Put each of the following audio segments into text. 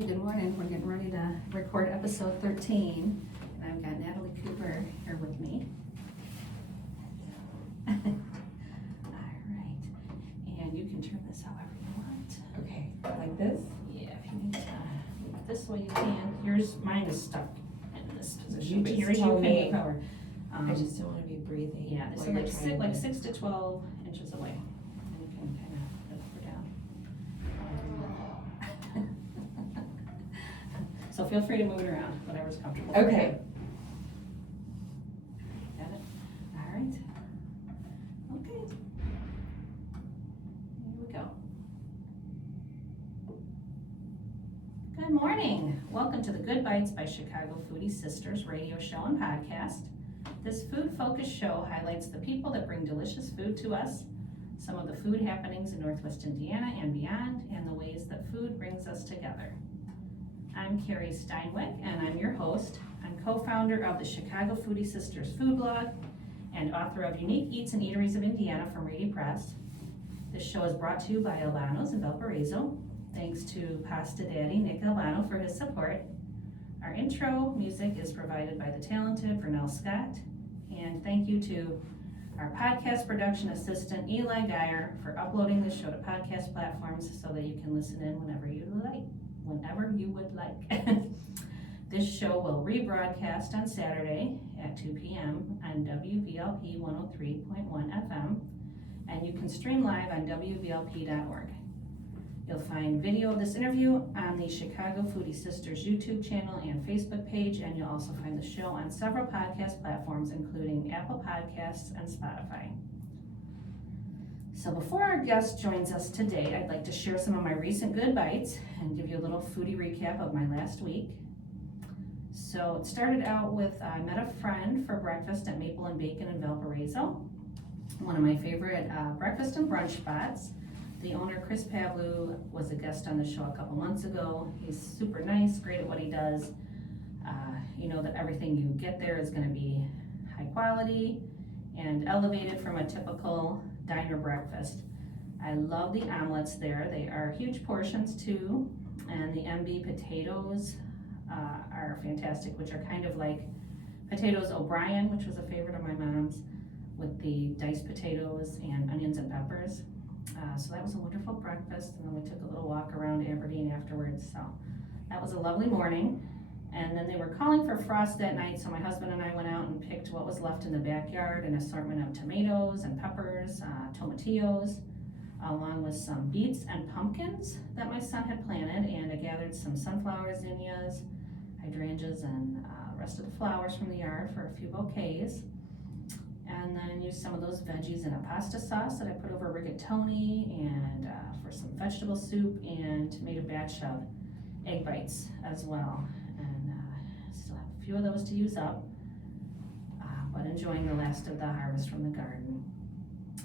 Hey, good morning. We're getting ready to record episode 13. And I've got Natalie Cooper here with me. All right. And you can turn this however you want. Okay, like this? Yeah, if you need to move it this way you can. Mine is stuck in this position. You But just here you tell can me. recover. I just don't want to be breathing. Yeah, this while is you're like trying to- 6 to 12 inches away. And you can kind of look up or down. So feel free to move it around, whatever's comfortable. for you. Okay. Got it? All right. Okay. Here we go. Good morning. Welcome to the Good Bites by Chicago Foodie Sisters radio show and podcast. This food-focused show highlights the people that bring delicious food to us, some of the food happenings in Northwest Indiana and beyond, and the ways that food brings us together. I'm Carrie Steinwick, and I'm your host. I'm co-founder of the Chicago Foodie Sisters food blog and author of Unique Eats and Eateries of Indiana from Reedy Press. This show is brought to you by Albano's in Valparaiso. Thanks to Pasta Daddy Nick Albano for his support. Our intro music is provided by the talented Vernell Scott. And thank you to our podcast production assistant Eli Geyer for uploading the show to podcast platforms so that you can listen in whenever you would like. This show will rebroadcast on Saturday at 2 p.m. on WVLP 103.1 FM, and you can stream live on WVLP.org. You'll find video of this interview on the Chicago Foodie Sisters YouTube channel and Facebook page, and you'll also find the show on several podcast platforms, including Apple Podcasts and Spotify. So before our guest joins us today, I'd like to share some of my recent good bites and give you a little foodie recap of my last week. So it started out with, I met a friend for breakfast at Maple and Bacon in Valparaiso, one of my favorite breakfast and brunch spots. The owner, Chris Pavlou, was a guest on the show a couple months ago. He's super nice, great at what he does. You know that everything you get there is gonna be high quality and elevated from a typical diner breakfast. I love the omelets there. They are huge portions too. And the MB potatoes are fantastic, which are kind of like potatoes O'Brien, which was a favorite of my mom's, with the diced potatoes and onions and peppers. So that was a wonderful breakfast, and then we took a little walk around Aberdeen afterwards. So that was a lovely morning. And then they were calling for frost that night, so my husband and I went out and picked what was left in the backyard, an assortment of tomatoes and peppers, tomatillos, along with some beets and pumpkins that my son had planted, and I gathered some sunflower zinnias, hydrangeas, and rest of the flowers from the yard for a few bouquets. And then used some of those veggies in a pasta sauce that I put over rigatoni, and for some vegetable soup, and made a batch of egg bites as well. And still have a few of those to use up, but enjoying the last of the harvest from the garden.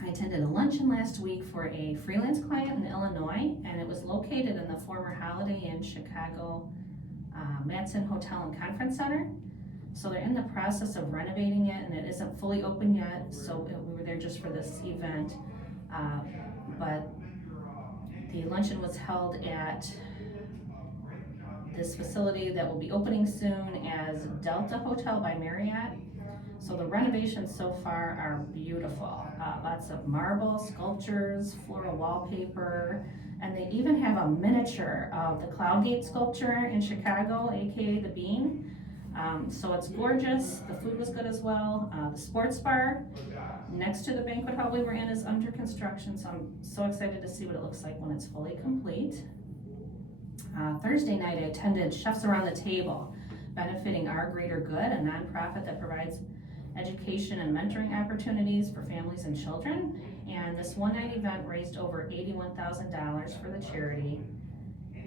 I attended a luncheon last week for a freelance client in Illinois, and it was located in the former Holiday Inn Chicago Matson Hotel and Conference Center. So they're in the process of renovating it, and it isn't fully open yet, so we were there just for this event. But the luncheon was held at this facility that will be opening soon as Delta Hotel by Marriott. So the renovations so far are beautiful. Lots of marble sculptures, floral wallpaper, and they even have a miniature of the Cloudgate sculpture in Chicago, aka the Bean. So it's gorgeous. The food was good as well. The sports bar next to the banquet hall we were in is under construction, so I'm so excited to see what it looks like when it's fully complete. Thursday night I attended Chefs Around the Table, benefiting Our Greater Good, a nonprofit that provides education and mentoring opportunities for families and children. And this one-night event raised over $81,000 for the charity.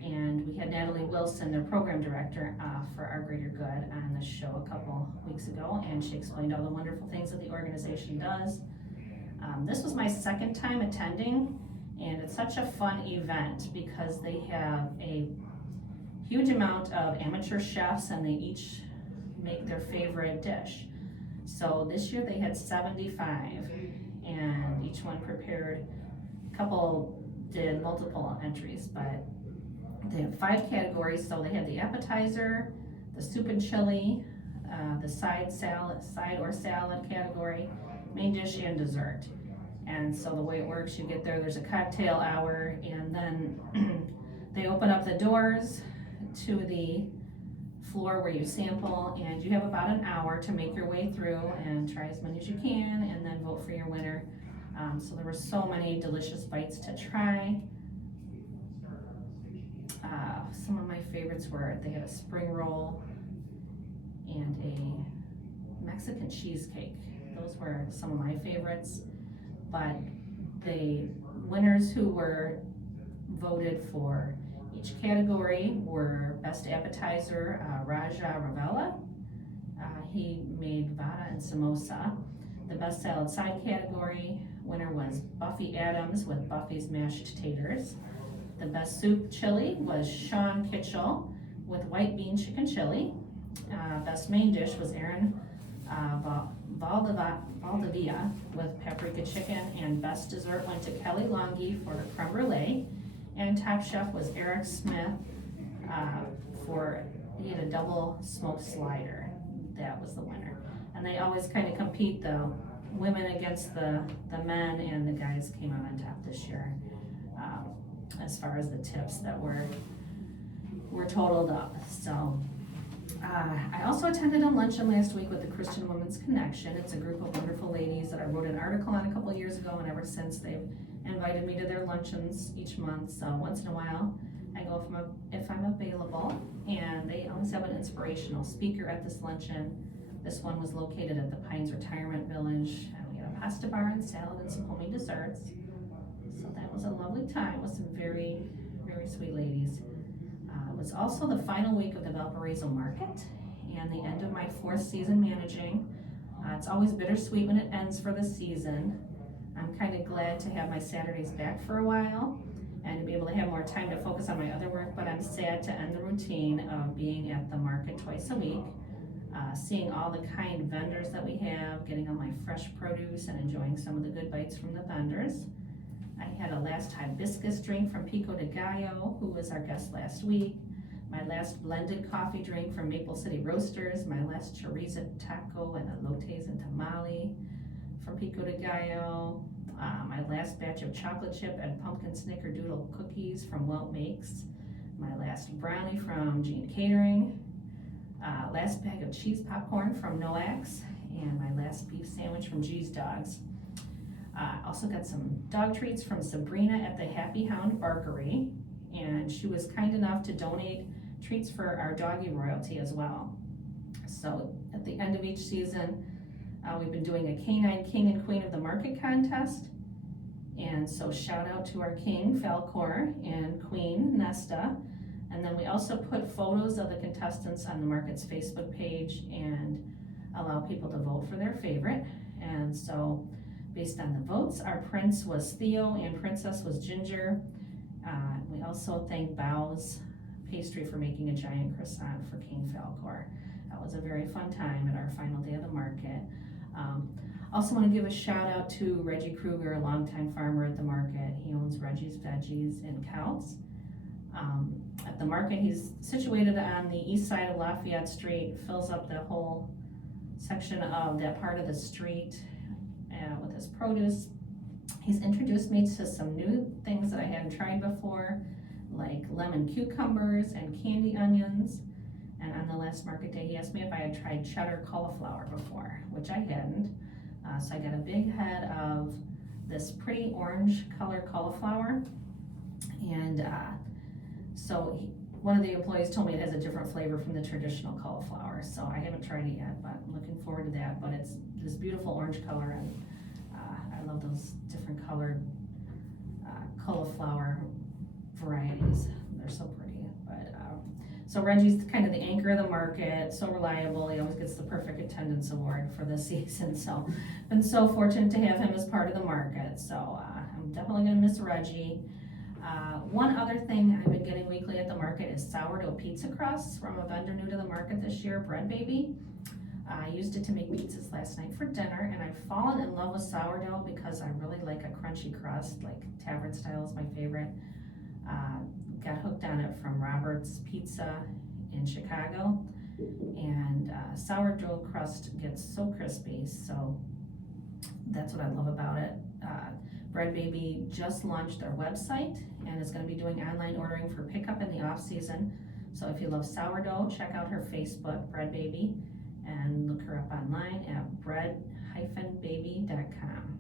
And we had Natalie Wilson, their program director for Our Greater Good, on the show a couple weeks ago, and she explained all the wonderful things that the organization does. This was my second time attending, and it's such a fun event because they have a huge amount of amateur chefs, and they each make their favorite dish. So this year they had 75, and each one prepared, a couple did multiple entries, but They have 5 categories, so they have the appetizer, the soup and chili, the side or salad category, main dish, and dessert. And so the way it works, you get there's a cocktail hour, and then they open up the doors to the floor where you sample, and you have about an hour to make your way through and try as many as you can, and then vote for your winner. So there were so many delicious bites to try. Some of my favorites were, they had a spring roll and a Mexican cheesecake. Those were some of my favorites, but the winners who were voted for each category were best appetizer, Raja Ravella. He made vada and samosa. The best salad side category winner was Buffy Adams with Buffy's mashed taters. The best soup chili was Sean Kitchell with white bean chicken chili. Best main dish was Aaron Valdivia with paprika chicken, and best dessert went to Kelly Longy for the creme brulee. And top chef was Eric Smith he had a double smoked slider. That was the winner. And they always kind of compete, the women against the men, and the guys came out on top this year as far as the tips that were totaled up. So I also attended a luncheon last week with the Christian Women's Connection. It's a group of wonderful ladies that I wrote an article on a couple years ago, and ever since they've invited me to their luncheons each month. So once in a while I go if I'm available, and they always have an inspirational speaker at this luncheon. This one was located at the Pines Retirement Village, and we had a pasta bar and salad and some homemade desserts. So that was a lovely time with some very, very sweet ladies. It was also the final week of the Valparaiso Market and the end of my 4th season managing. It's always bittersweet when it ends for the season. I'm kind of glad to have my Saturdays back for a while and to be able to have more time to focus on my other work, but I'm sad to end the routine of being at the market twice a week, seeing all the kind vendors that we have, getting all my fresh produce, and enjoying some of the good bites from the vendors. I had a last hibiscus drink from Pico de Gallo, who was our guest last week. My last blended coffee drink from Maple City Roasters. My last chorizo taco and elotes and tamale from Pico de Gallo. My last batch of chocolate chip and pumpkin snickerdoodle cookies from Welt Makes. My last brownie from Gene Catering. Last bag of cheese popcorn from Noax. And my last beef sandwich from G's Dogs. Also got some dog treats from Sabrina at the Happy Hound Barkery, and she was kind enough to donate treats for our doggy royalty as well. So at the end of each season, we've been doing a Canine King and Queen of the Market contest, and so shout out to our King, Falcor, and Queen, Nesta. And then we also put photos of the contestants on the market's Facebook page and allow people to vote for their favorite. And so based on the votes, our prince was Theo and princess was Ginger. We also thank Bow's Pastry for making a giant croissant for King Falcor. That was a very fun time at our final day of the market. Also want to give a shout out to Reggie Kruger, a longtime farmer at the market. He owns Reggie's Veggies in Couts. At the market, he's situated on the east side of Lafayette Street, fills up the whole section of that part of the street with his produce. He's introduced me to some new things that I hadn't tried before, like lemon cucumbers and candy onions. And on the last market day, he asked me if I had tried cheddar cauliflower before, which I hadn't. So I got a big head of this pretty orange color cauliflower. And one of the employees told me it has a different flavor from the traditional cauliflower. So I haven't tried it yet, but I'm looking forward to that. But it's this beautiful orange color, and I love those different colored cauliflower varieties. They're so pretty. But so Reggie's kind of the anchor of the market, so reliable. He always gets the perfect attendance award for this season. So been so fortunate to have him as part of the market. So I'm definitely gonna miss Reggie. One other thing I've been getting weekly at the market is sourdough pizza crusts from a vendor new to the market this year, Bread Baby. I used it to make pizzas last night for dinner, and I've fallen in love with sourdough because I really like a crunchy crust, like tavern style is my favorite. got hooked on it from Robert's Pizza in Chicago, and sourdough crust gets so crispy, so that's what I love about it. Bread Baby just launched their website and is going to be doing online ordering for pickup in the off season. So if you love sourdough, check out her Facebook, Bread Baby, and look her up online at bread-baby.com.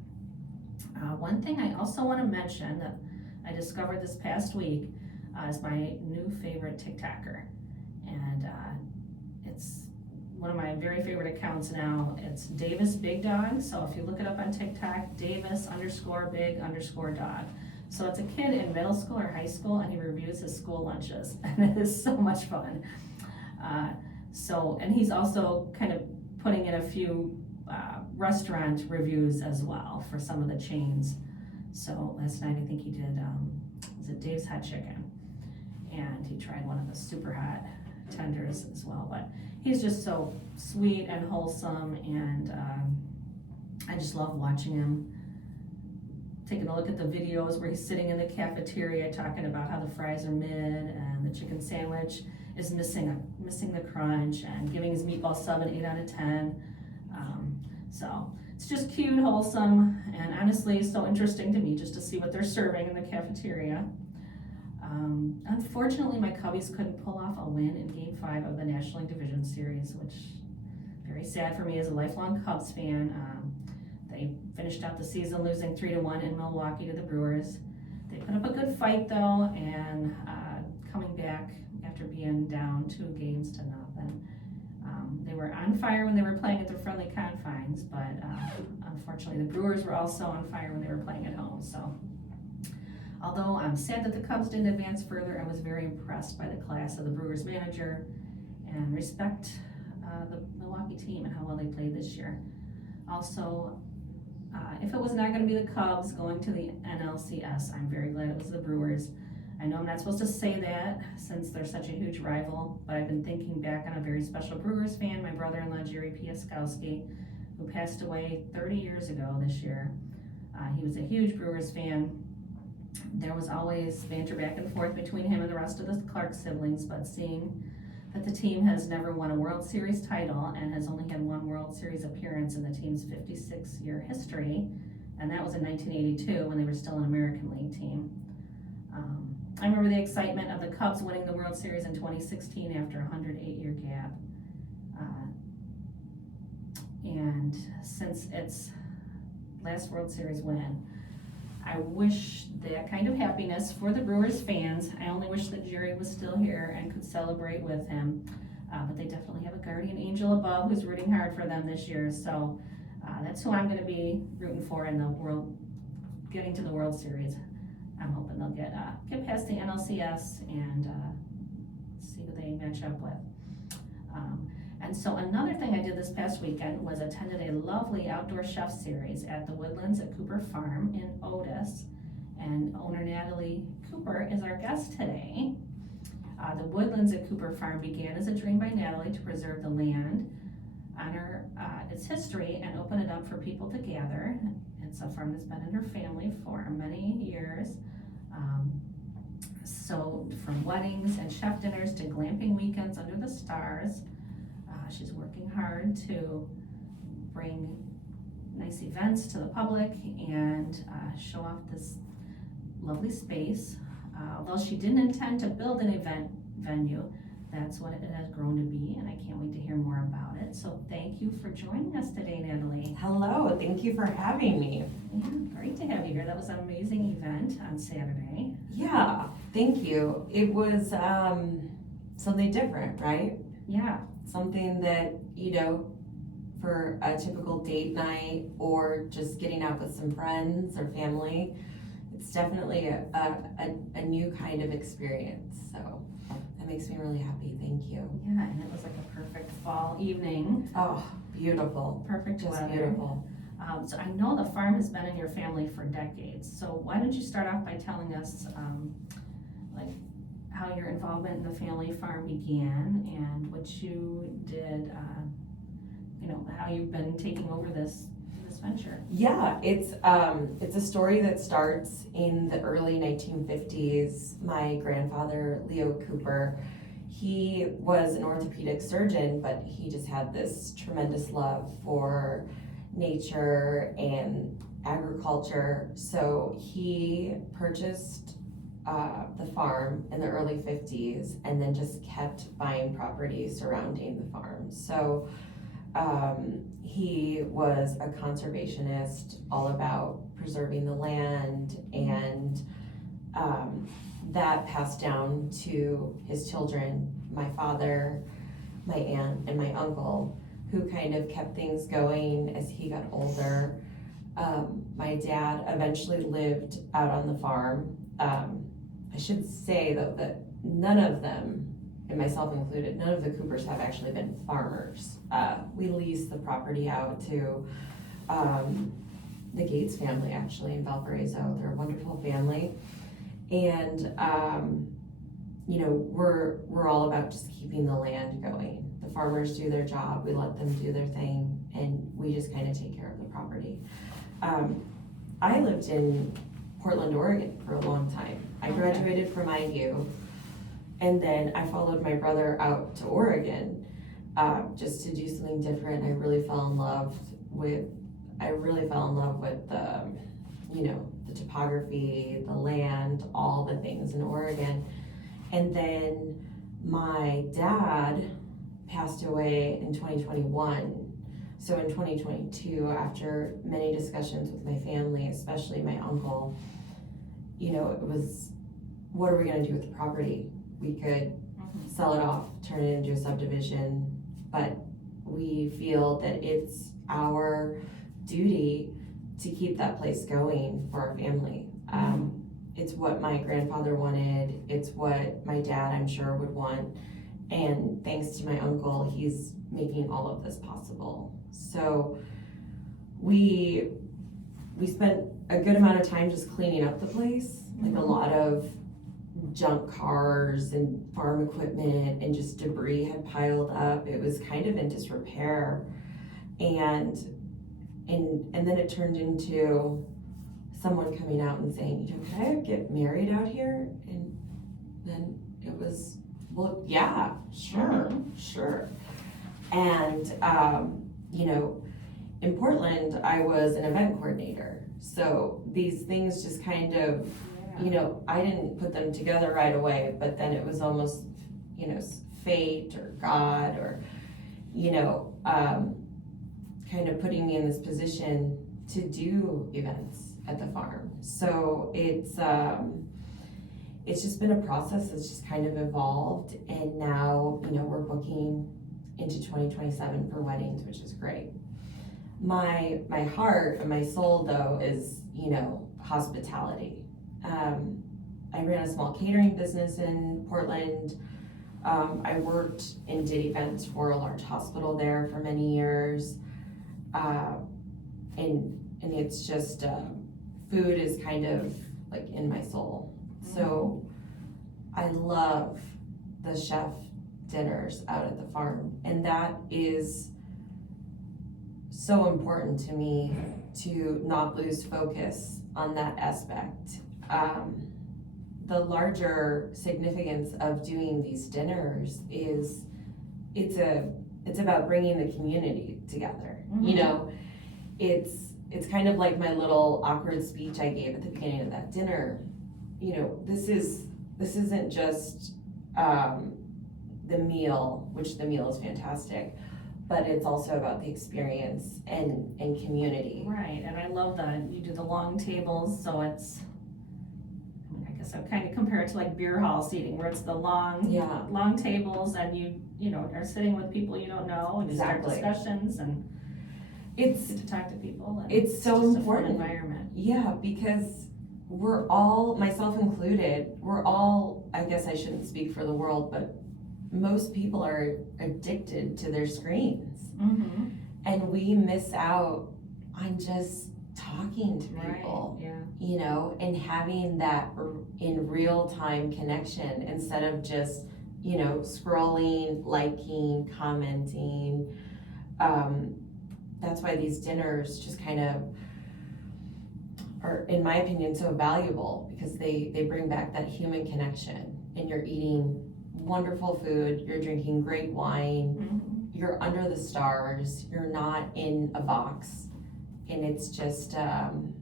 One thing I also want to mention that I discovered this past week is my new favorite TikToker, and it's one of my very favorite accounts now. It's Davis Big Dog. So if you look it up on TikTok, Davis_big_dog. So it's a kid in middle school or high school, and he reviews his school lunches, and it is so much fun. And he's also kind of putting in a few restaurant reviews as well for some of the chains. So last night I think he did, was it Dave's Hot Chicken? And he tried one of the super hot tenders as well. But he's just so sweet and wholesome, and I just love watching him. Taking a look at the videos where he's sitting in the cafeteria talking about how the fries are mid and the chicken sandwich is missing the crunch, and giving his meatball sub an 8 out of 10. So it's just cute, wholesome, and honestly so interesting to me just to see what they're serving in the cafeteria. Unfortunately, my Cubbies couldn't pull off a win in Game 5 of the National League Division Series, which is very sad for me as a lifelong Cubs fan. They finished out the season losing 3-1 in Milwaukee to the Brewers. They put up a good fight though, and coming back after being down 2-0. They were on fire when they were playing at their friendly confines, but unfortunately the Brewers were also on fire when they were playing at home. So although I'm sad that the Cubs didn't advance further, I was very impressed by the class of the Brewers manager and respect the Milwaukee team and how well they played this year. Also, if it was not going to be the Cubs going to the NLCS, I'm very glad it was the Brewers. I know I'm not supposed to say that since they're such a huge rival, but I've been thinking back on a very special Brewers fan, my brother-in-law Jerry Piaskowski, who passed away 30 years ago this year. He was a huge Brewers fan. There was always banter back and forth between him and the rest of the Clark siblings, but seeing that the team has never won a World Series title and has only had one World Series appearance in the team's 56-year history, and that was in 1982 when they were still an American League team. I remember the excitement of the Cubs winning the World Series in 2016 after a 108-year gap. And since its last World Series win, I wish that kind of happiness for the Brewers fans. I only wish that Jerry was still here and could celebrate with him. But they definitely have a guardian angel above who's rooting hard for them this year. So that's who I'm going to be rooting for in the world, getting to the World Series. I'm hoping they'll get past the NLCS and see who they match up with. And so another thing I did this past weekend was attended a lovely outdoor chef series at the Woodlands at Cooper Farm in Otis. And owner Natalie Cooper is our guest today. The Woodlands at Cooper Farm began as a dream by Natalie to preserve the land, honor its history, and open it up for people to gather. It's a farm that's been in her family for many years. So from weddings and chef dinners to glamping weekends under the stars, she's working hard to bring nice events to the public and show off this lovely space. Although she didn't intend to build an event venue, that's what it has grown to be, and I can't wait to hear more about it. So thank you for joining us today, Natalie. Hello, thank you for having me. Yeah, great to have you here. That was an amazing event on Saturday. Yeah, thank you. It was something different, right? Yeah. Something that, for a typical date night or just getting out with some friends or family, it's definitely a new kind of experience. So that makes me really happy. Thank you. Yeah, and it was like a perfect fall evening. Oh, beautiful. Perfect Just weather. beautiful. So I know the farm has been in your family for decades. So why don't you start off by telling us like how your involvement in the family farm began and what you did, how you've been taking over this this venture? Yeah, it's a story that starts in the early 1950s. My grandfather, Leo Cooper, he was an orthopedic surgeon, but he just had this tremendous love for nature and agriculture. So he purchased the farm in the early 50s and then just kept buying property surrounding the farm. So he was a conservationist, all about preserving the land, and that passed down to his children, my father, my aunt, and my uncle, who kind of kept things going as he got older. My dad eventually lived out on the farm. I should say though that none of them, and myself included, none of the Coopers have actually been farmers. We leased the property out to the Gates family, actually, in Valparaiso. They're a wonderful family. And, we're all about just keeping the land going. The farmers do their job, we let them do their thing, and we just kind of take care of the property. I lived in Portland, Oregon for a long time. I graduated from IU. And then I followed my brother out to Oregon, just to do something different. I really fell in love with the topography, the land, all the things in Oregon. And then my dad passed away in 2021. So in 2022, after many discussions with my family, especially my uncle, it was, what are we gonna do with the property? We could sell it off, turn it into a subdivision, but we feel that it's our duty to keep that place going for our family. It's what my grandfather wanted, it's what my dad, I'm sure, would want, and thanks to my uncle, he's making all of this possible. So we spent a good amount of time just cleaning up the place, like a lot of junk cars and farm equipment and just debris had piled up. It was kind of in disrepair, and then it turned into someone coming out and saying, can I get married out here? And then it was, well, yeah, sure. And in Portland, I was an event coordinator, so these things just kind of, I didn't put them together right away, but then it was almost, fate or God or, kind of putting me in this position to do events at the farm. So it's just been a process that's just kind of evolved, and now, we're booking into 2027 for weddings, which is great. My heart and my soul though is, hospitality. I ran a small catering business in Portland. I worked and did events for a large hospital there for many years. And it's just, food is kind of like in my soul. So I love the chef dinners out at the farm, and that is so important to me to not lose focus on that aspect. The larger significance of doing these dinners is it's about bringing the community together. It's kind of like my little awkward speech I gave at the beginning of that dinner. This isn't just the meal, which the meal is fantastic, but it's also about the experience and community. Right, and I love that you do the long tables, so it's, I guess I kind of compare it to like beer hall seating, where it's the long tables, and you are sitting with people you don't know, and you start discussions, and it's get to talk to people. And it's so just important. A fun environment. Yeah, because we're all, myself included, we're all, I guess I shouldn't speak for the world, but most people are addicted to their screens. And we miss out on just talking to people, and having that in real time connection instead of just, scrolling, liking, commenting. that's why these dinners just kind of are, in my opinion, so valuable, because they bring back that human connection, and you're eating wonderful food, you're drinking great wine, you're under the stars, you're not in a box, and it's just an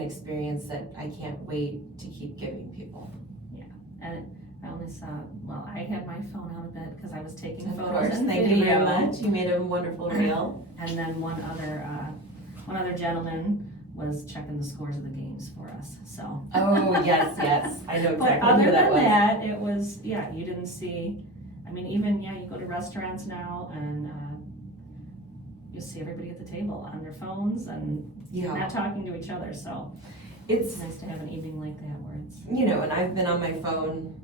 experience that I can't wait to keep giving people. Yeah, and I only saw, well, I had my phone out a bit because I was taking Of photos course, and thank you video. very much. You made a wonderful reel. And then one other gentleman was checking the scores of the games for us, so. Oh, yes, I know But exactly other who that than was. that, it was, yeah, you didn't see, I mean, even, yeah, you go to restaurants now and you see everybody at the table on their phones and Yeah, not talking to each other, so it's, it's nice to have an evening like that where it's. you know, and I've been on my phone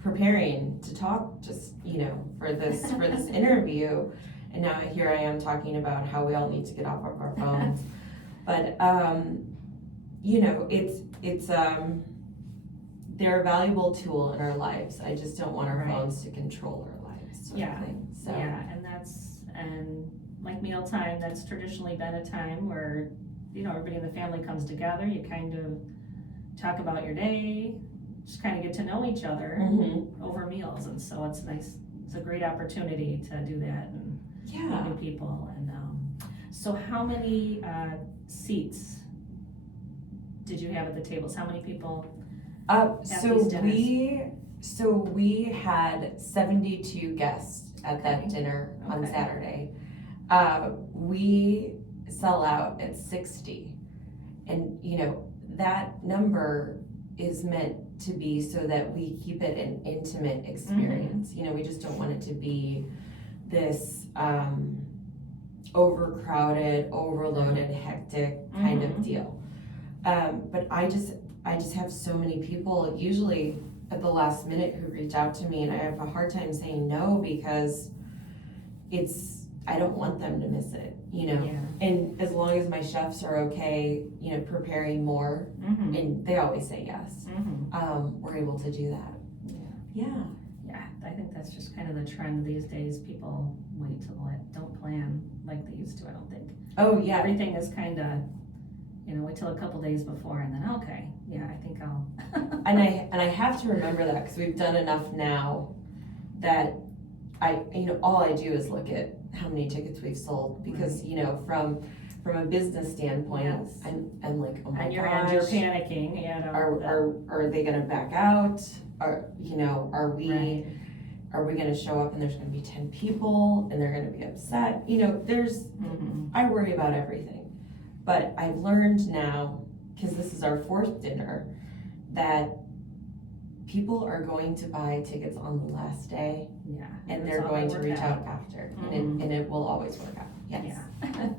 preparing to talk, just, you know, for this interview, and now here I am talking about how we all need to get off of our phones. But you know, it's they're a valuable tool in our lives. I just don't want our Right. phones to control our lives, sort of thing. So Yeah, and like mealtime, that's traditionally been a time where, you know, everybody in the family comes together, you kind of talk about your day, just kind of get to know each other Mhm. over meals, and so it's nice, it's a great opportunity to do that and meet yeah. new people. And so how many seats did you have at the tables? How many people? So we had 72 guests at that Okay. dinner on Okay. Saturday. We sell out at 60, and you know that number is meant to be so that we keep it an intimate experience. You know, we just don't want it to be this overcrowded, overloaded, hectic kind of deal. But I just have so many people, usually at the last minute, who reach out to me, and I have a hard time saying no, because I don't want them to miss it, you know? Yeah. And as long as my chefs are okay, you know, preparing more, and they always say yes, we're able to do that. Yeah. Yeah, I think that's just kind of the trend these days. People wait till don't plan like they used to, I don't think. Oh, yeah. Everything is kind of, you know, wait till a couple days before and then, okay, yeah, I think I'll. And I have to remember that, because we've done enough now that all I do is look at how many tickets we've sold, because, you know, from a business standpoint, Yes. I'm like, oh my On your gosh, end, you're panicking, you know. are they gonna back out? Are we Right. gonna show up and there's gonna be 10 people and they're gonna be upset? You know, I worry about everything. But I've learned now, because this is our 4th dinner, that people are going to buy tickets on the last day, Yeah. and it's they're all going to work reach out after, and it will always work out. Yes. Yeah.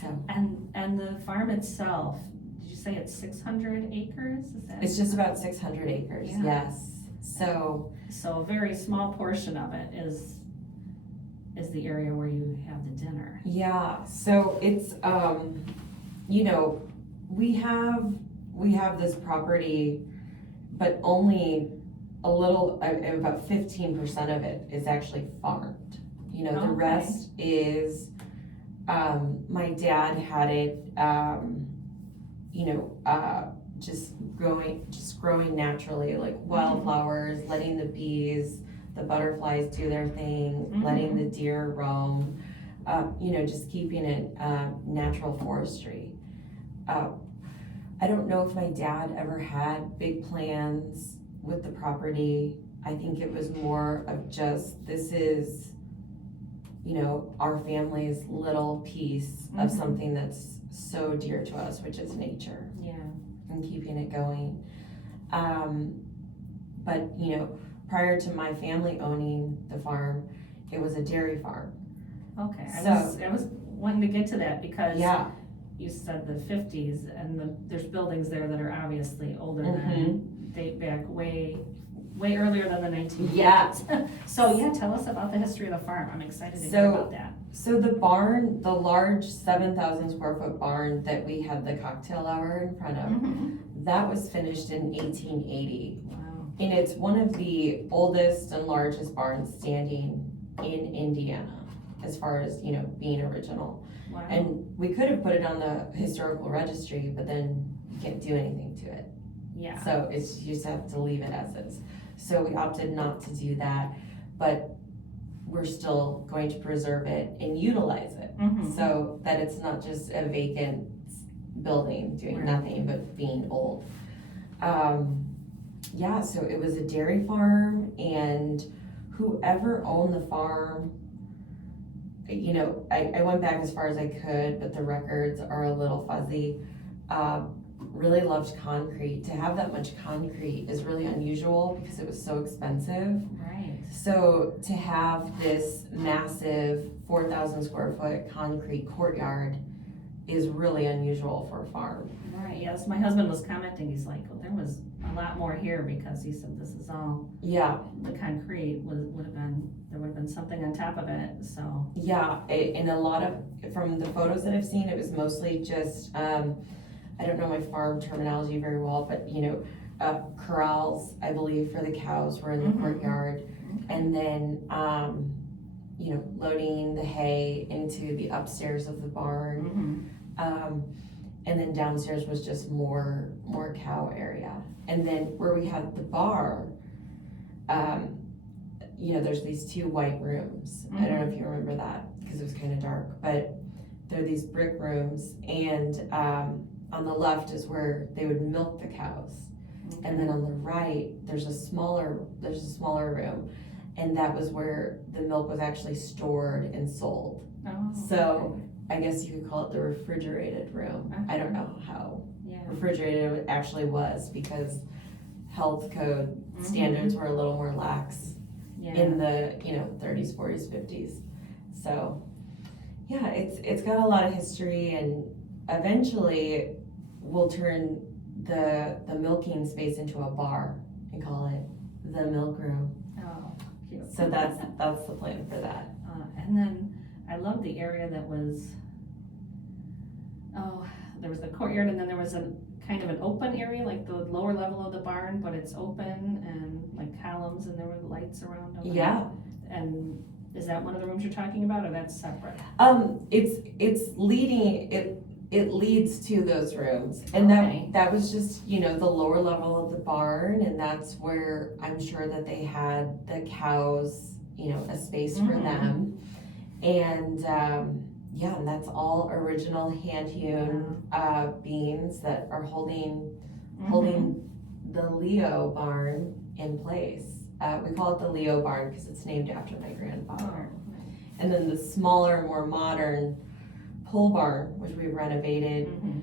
So And the farm itself, did you say it's 600 acres? Is that? it's just about 600 acres. Yeah. Yes. So So a very small portion of it is the area where you have the dinner. yeah. So it's you know, we have this property, but only a little, about 15% of it is actually farmed. You know, the Okay. rest is, my dad had it, you know, just growing naturally, like wildflowers, letting the bees, the butterflies do their thing, letting the deer roam, you know, just keeping it natural forestry. I don't know if my dad ever had big plans with the property. I think it was more of just, this is, you know, our family's little piece of something that's so dear to us, which is nature, Yeah. and keeping it going. But, you know, prior to my family owning the farm, it was a dairy farm. Okay. So- I was wanting to get to that because Yeah. you said the 50s and there's buildings there that are obviously older than, date back way earlier than the 1950s. Yeah. So yeah, tell us about the history of the farm. I'm excited to hear So- about that. So the barn, the large 7,000 square foot barn that we had the cocktail hour in front of, that was finished in 1880. Wow. And it's one of the oldest and largest barns standing in Indiana. as far as, being original. Wow. And we could have put it on the historical registry, but then you can't do anything to it. Yeah. So you just have to leave it as is. So we opted not to do that, but we're still going to preserve it and utilize it. Mhm. So that it's not just a vacant building doing Right. nothing but being old. So it was a dairy farm, and whoever owned the farm, I went back as far as I could, but the records are a little fuzzy. Really loved concrete. To have that much concrete is really unusual because it was so expensive. Right. So to have this massive 4,000 square foot concrete courtyard is really unusual for a farm. Right, yes, my husband was commenting, he's like, well, there was a lot more here, because he said this is all, Yeah, the concrete would have been something on top of it, so. yeah, and a lot of, from the photos that I've seen, it was mostly just, I don't know my farm terminology very well, but corrals, I believe, for the cows were in the Mhm. courtyard. Okay. And then, loading the hay into the upstairs of the barn. Mhm. And then downstairs was just more cow area. And then where we had the bar, there's these two white rooms. I don't know if you remember that, because it was kind of dark, but they're these brick rooms, and on the left is where they would milk the cows. Okay. And then on the right, there's a smaller room, and that was where the milk was actually stored and sold. Oh, So I guess you could call it the refrigerated room. I don't know how okay. Yeah. refrigerated it actually was, because health code standards were a little more lax Yeah. in the 30s, 40s, 50s. So yeah, it's got a lot of history, and eventually we'll turn the milking space into a bar and call it the milk room. Oh, cute. So that's the plan for that. And then I love the area that was, there was the courtyard, and then there was a kind of an open area, like the lower level of the barn, but it's open and like columns, and there were lights around them. Yeah. And is that one of the rooms you're talking about, or that's separate? It leads to those rooms, and Okay. that was just the lower level of the barn, and that's where I'm sure that they had the cows, a space for Mhm. them, and and that's all original hand hewn beams that are holding the Leo barn in place. We call it the Leo barn because it's named after my grandfather. Oh, nice. And then the smaller, more modern pole barn, which we renovated, Mhm.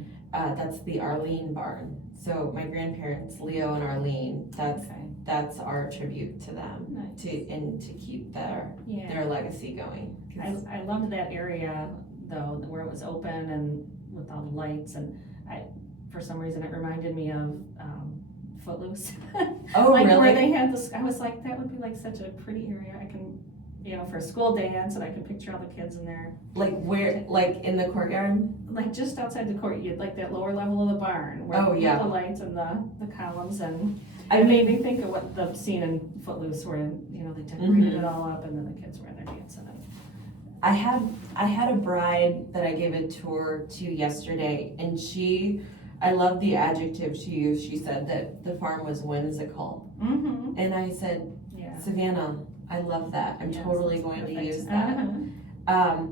that's the Arlene barn. So my grandparents, Leo and Arlene, Okay. that's our tribute to them, Nice. to keep their Yeah. legacy going. 'Cause- I loved that area though, where it was open and with all the lights, and for some reason it reminded me of Footloose. Oh, Like where really? they had this, I was like, that would be like such a pretty area. I can, for a school dance, and I can picture all the kids in there. Like where? Like in the courtyard? Like just outside the court, you'd like that lower level of the barn where Oh, yeah. with the lights and the columns, and I it mean, made me think of what the scene in Footloose where, they decorated Mhm. it all up, and then the kids were in there dancing. I had a bride that I gave a tour to yesterday, and I love the adjective she used. She said that the farm was whimsical. Mm-hmm. And I said, Yeah. Savannah, I love that. I'm Yes, totally that's going to perfect. use that. Uh-huh.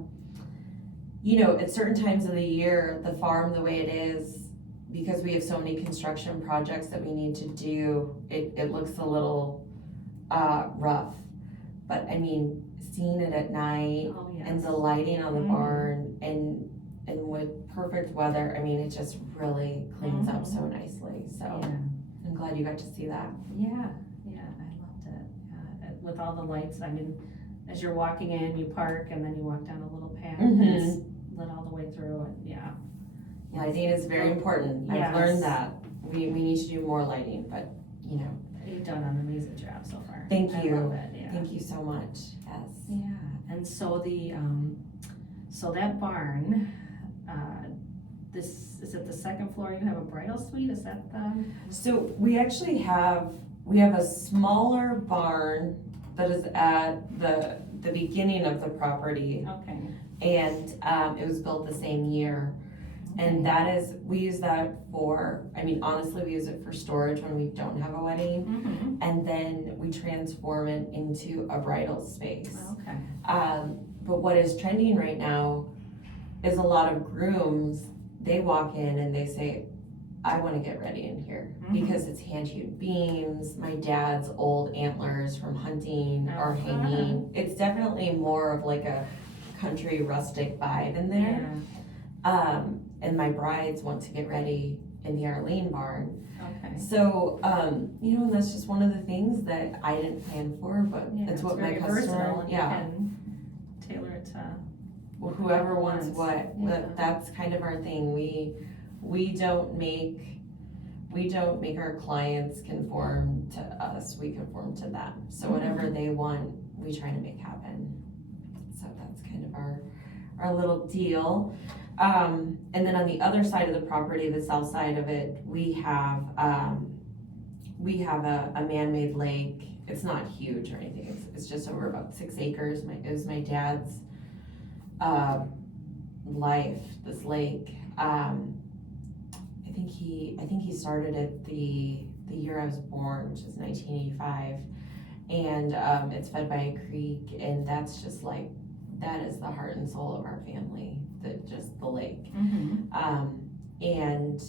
At certain times of the year, the farm, the way it is, because we have so many construction projects that we need to do, it looks a little rough. But I mean, seeing it at night Oh, yes. and the lighting on the Mhm. barn and with perfect weather, I mean, it just really cleans up Mhm. so nicely. So Yeah. I'm glad you got to see that. Yeah, I loved it. With all the lights, I mean, as you're walking in, you park, and then you walk down a little path Mhm. that's lit all the way through, and yeah. Lighting is very important. Yes. I've learned that. We need to do more lighting, but You've done an amazing job so far. Thank you. I love it, yeah. Thank you so much. Yes. Yeah, and so so that barn, is it the second floor, you have a bridal suite, is that the? So we actually have a smaller barn that is at the beginning of the property, Okay. and it was built the same year. And we use that for, I mean, honestly, we use it for storage when we don't have a wedding. Mm-hmm. And then we transform it into a bridal space. Okay. But what is trending right now is a lot of grooms, they walk in and they say, I want to get ready in here because it's hand-hewed beams. My dad's old antlers from hunting are hanging. It's definitely more of like a country rustic vibe in there. Yeah. And my brides want to get ready in the Arlene barn. Okay. So, you know, and that's just one of the things that I didn't plan for, but it's what my very customer, versatile, and you can tailor it to whoever wants what. Yeah. That's kind of our thing. We don't make our clients conform to us. We conform to them. So whatever they want, we try to make happen. So that's kind of our little deal. And then on the other side of the property, the south side of it, we have a man-made lake. It's not huge or anything. It's just over about 6 acres. It was my dad's life, this lake. I think he started it the year I was born, which is 1985, and it's fed by a creek, and that's just like, that is the heart and soul of our family, just the lake. And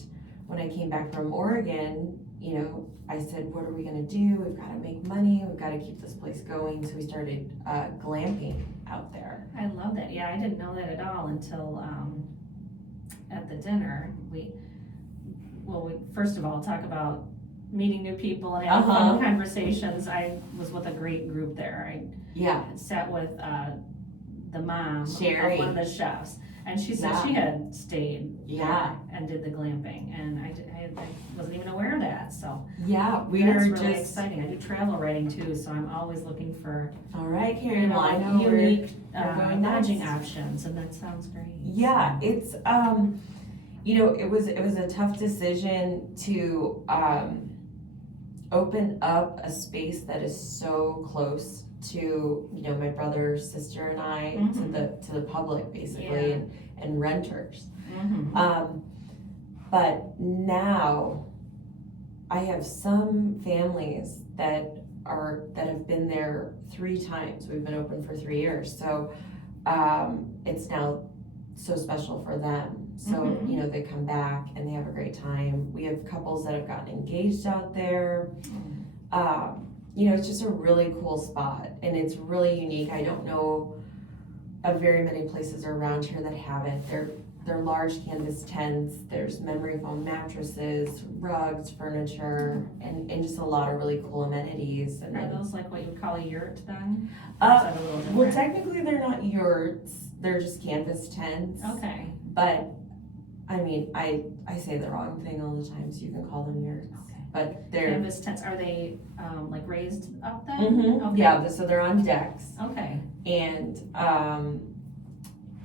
when I came back from Oregon, you know, I said, what are we gonna do? We've gotta make money, we've gotta keep this place going, so we started glamping out there. I love that. Yeah, I didn't know that at all until at the dinner. We first of all talk about meeting new people and having fun conversations. I was with a great group there. I sat with the mom Sherry, of one of the chefs, and she said she had stayed and did the glamping, and I wasn't even aware of that. So that's really exciting. I do travel writing too, so I'm always looking for Karen, I know unique going lodging next. options, and that sounds great. Yeah, it's you know, it was a tough decision to open up a space that is so close to, you know, my brother, sister, and I, to the public basically, and renters. But now I have some families that have been there 3 times. We've been open for 3 years, so it's now so special for them. So you know, they come back and they have a great time. We have couples that have gotten engaged out there. You know, it's just a really cool spot, and it's really unique. I don't know of very many places around here that have it. They're large canvas tents. There's memory foam mattresses, rugs, furniture, and just a lot of really cool amenities. And Are those like what you would call a yurt then? Well, technically they're not yurts. They're just canvas tents. Okay. But I mean, I say the wrong thing all the time, so you can call them yurts. Okay. But they're canvas tents. Are they like raised up then? Okay. Yeah, so they're on decks. Okay. And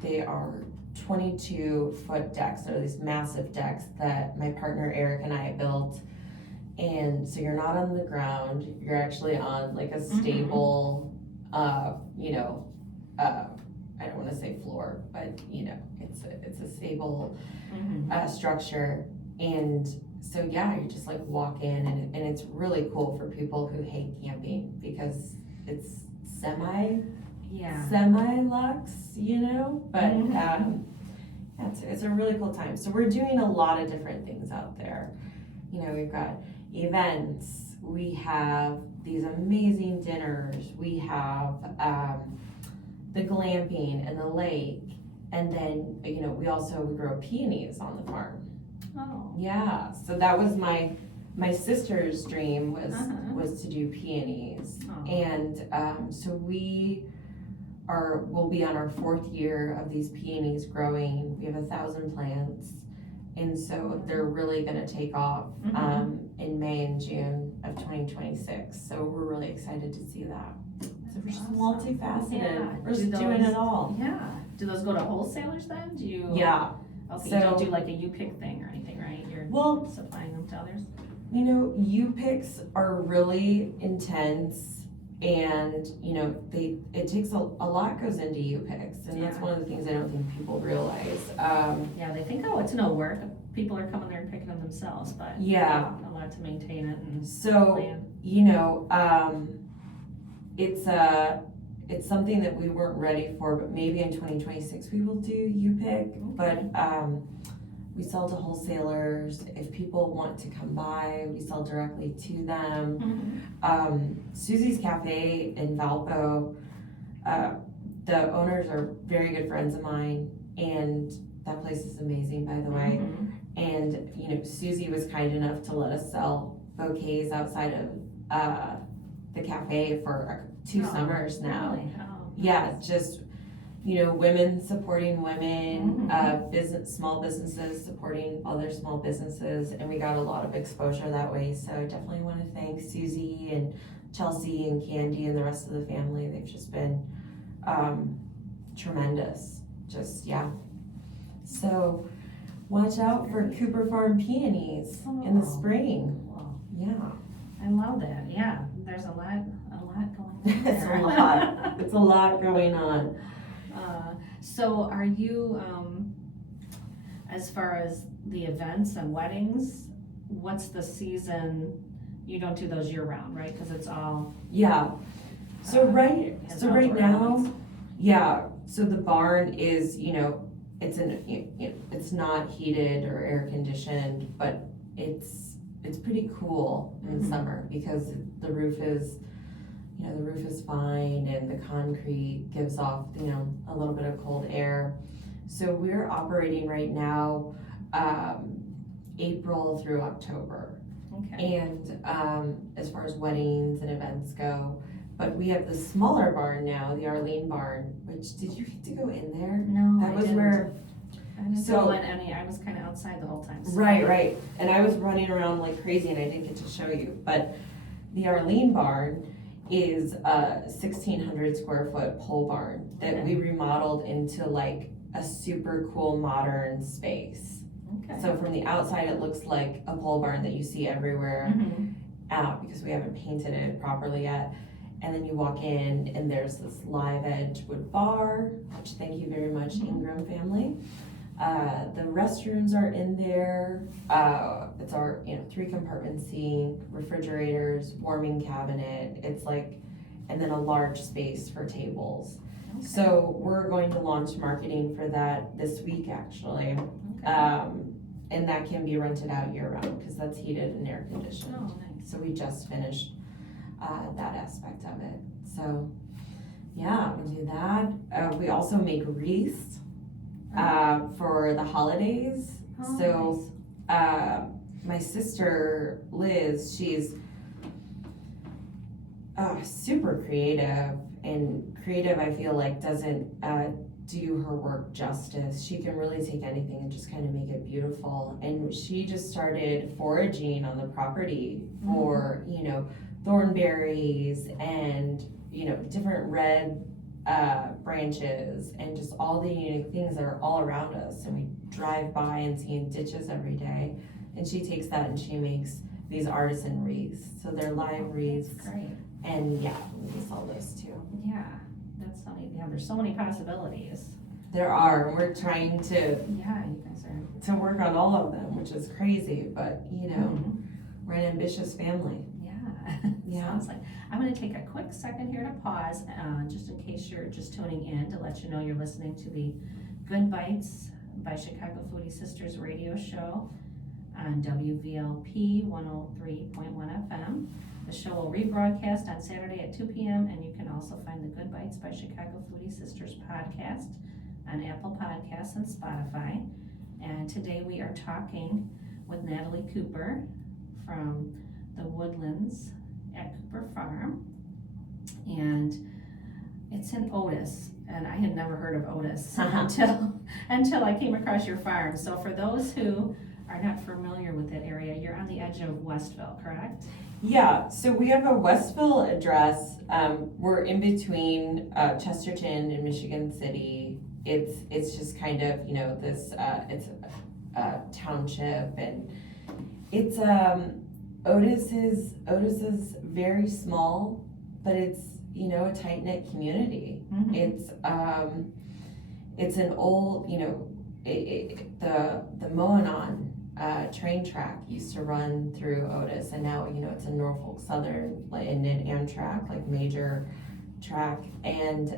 they are 22-foot decks. They're these massive decks that my partner Eric and I built. And so you're not on the ground, you're actually on like a stable, you know, I don't want to say floor, but you know, it's a stable structure. And so yeah, you just like walk in, and it's really cool for people who hate camping because it's semi lux, you know, but it's a really cool time. So we're doing a lot of different things out there. You know, we've got events, we have these amazing dinners, we have the glamping and the lake, and then, you know, we grow peonies on the farm. Oh. Yeah, so that was my sister's dream was to do peonies. And so we'll be on our 4th year of these peonies growing. We have 1,000 plants, and so they're really going to take off in May and June of 2026. So we're really excited to see that. So we're just multifaceted. Yeah. We're just doing it all. Yeah. Do those go to wholesalers then? Do you? Yeah. Okay. So, you don't do like a U-pick thing or anything, right? You're supplying them to others. You know, U-picks are really intense. And, it takes a lot goes into UPICs, and that's Yeah. one of the things I don't think people realize. Yeah, they think, oh, it's no work, people are coming there and picking them themselves, but Yeah. a lot to maintain it and So, plan. it's something that we weren't ready for, but maybe in 2026 we will do UPIC. But we sell to wholesalers. If people want to come by, we sell directly to them. Susie's Cafe in Valpo, the owners are very good friends of mine, and that place is amazing, by the way. And Susie was kind enough to let us sell bouquets outside of the cafe for 2 summers now. Really? Oh, Yeah, just women supporting women, small businesses supporting other small businesses, and we got a lot of exposure that way. So I definitely want to thank Susie and Chelsea and Candy and the rest of the family. They've just been tremendous. So watch out for Cooper Farm peonies in the spring. Wow. Yeah. I love that. Yeah, there's a lot going on there. It's a lot going on. So are you, as far as the events and weddings, what's the season? You don't do those year round, right? Because it's all. Yeah. So right now, elements. yeah. So the barn is, it's not heated or air conditioned, but it's pretty cool in the summer because the roof is fine and the concrete gives off, a little bit of cold air. So we're operating right now, April through October. Okay. And as far as weddings and events go, but we have the smaller barn now, the Arlene barn, which, did you get to go in there? No, That I was didn't. where, I didn't so- go in any, I was kind of outside the whole time. So. right. And I was running around like crazy and I didn't get to show you, but the Arlene barn is a 1,600 square foot pole barn that we remodeled into like a super cool modern space. Okay. So from the outside, it looks like a pole barn that you see everywhere because we haven't painted it properly yet. And then you walk in and there's this live edge wood bar, which thank you very much, Ingram family. The restrooms are in there. It's our 3 compartment sink, refrigerators, warming cabinet. It's like, and then a large space for tables. Okay. So we're going to launch marketing for that this week actually. Okay. And that can be rented out year round because that's heated and air conditioned. Oh, nice. So we just finished that aspect of it. So yeah, we do that. We also make wreaths for the holidays. Oh, So my sister Liz, she's super creative, and creative I feel like doesn't do her work justice. She can really take anything and just kind of make it beautiful. And she just started foraging on the property for thornberries and different red branches and just all the unique things that are all around us. And we drive by and see in ditches every day. And she takes that and she makes these artisan wreaths. So they're live wreaths. That's great. And yeah, we sell those too. Yeah, that's so neat. Yeah, there's so many possibilities. There are, and we're trying to Yeah, you guys are. work on all of them, which is crazy, but we're an ambitious family. Yeah. Sounds like. I'm going to take a quick second here to pause, just in case you're just tuning in, to let you know you're listening to the Good Bites by Chicago Foodie Sisters radio show on WVLP 103.1 FM. The show will rebroadcast on Saturday at 2 p.m. and you can also find the Good Bites by Chicago Foodie Sisters podcast on Apple Podcasts and Spotify. And today we are talking with Natalie Cooper from the Woodlands at Cooper Farm, and it's in Otis, and I had never heard of Otis until I came across your farm. So for those who are not familiar with that area, you're on the edge of Westville, correct? Yeah, so we have a Westville address. We're in between Chesterton and Michigan City. It's just kind of this it's a township, and it's Otis is very small, but it's, you know, a tight-knit community. Mhm. It's an old, you know, the Moanon train track used to run through Otis, and now, you know, it's a Norfolk Southern and an Amtrak, like, major track, and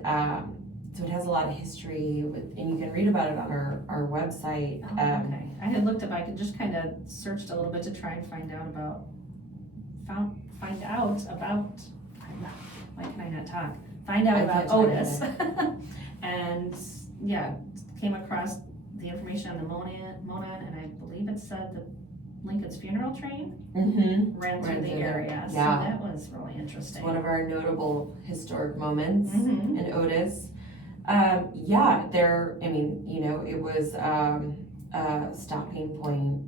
so it has a lot of history and you can read about it on our website. Oh, okay. I had looked up, I could just kind of searched a little bit to try and find out about, why can I not talk? Find out I about can't talk Otis. And, yeah, came across the information on the Monon, and I believe it said that Lincoln's funeral train Mm-hmm. ran through the area, so Yeah. that was really interesting. It's one of our notable historic moments Mhm. in Otis. I mean, you know, it was a stopping point